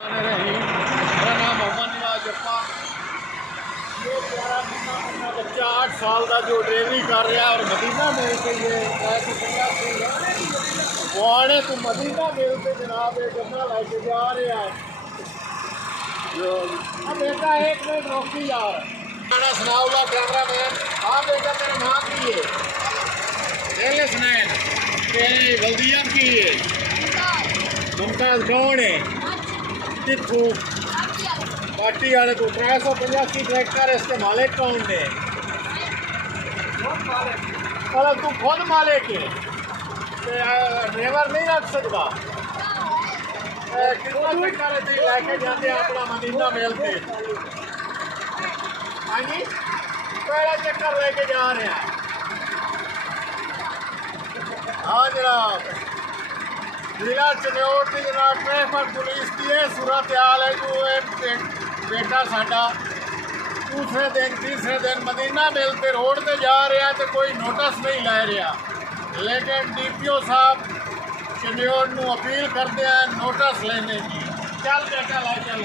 मेरा नाम मोहम्मद नवाज जप्पा। ये प्यारा अपना बच्चा 8 साल का जो ड्राइवरी कर रहा है और मदीना मेल से ये वो आने तो मदीना मेल से जनाब एक गन्ना लेके जा रहा है। जो अब बेटा एक मिनट रोकी यार, गाना सुनाऊंगा कैमरा मैन। हाँ बेटा तेरा नाम की है? पहले सुनाए तेरी वल्दिया की है? मुमताज कौन है? कितों? पार्टी वाले को 385 ट्रैक्टर इसके मालिक कौन है? तू खुद मालिक है, ड्राइवर नहीं रख सकता। कितना ट्रैक्टर लेके जाते अपना मदीना मेल से? हाँ जी, पहला चक्कर लेके जा रहे हैं। हाँ जनाब, जिला चनौर की जनाब ट्रैफिक पुलिस की है सूरत हाल है। जो एक बेटा साडा दूसरे दिन तीसरे दिन मदीना मेल पे रोड से जा रहा है तो कोई नोटिस नहीं लै रहा, लेकिन DPO साहब चनौर को अपील करते हैं नोटिस लेने की। चल बेटा ला चल।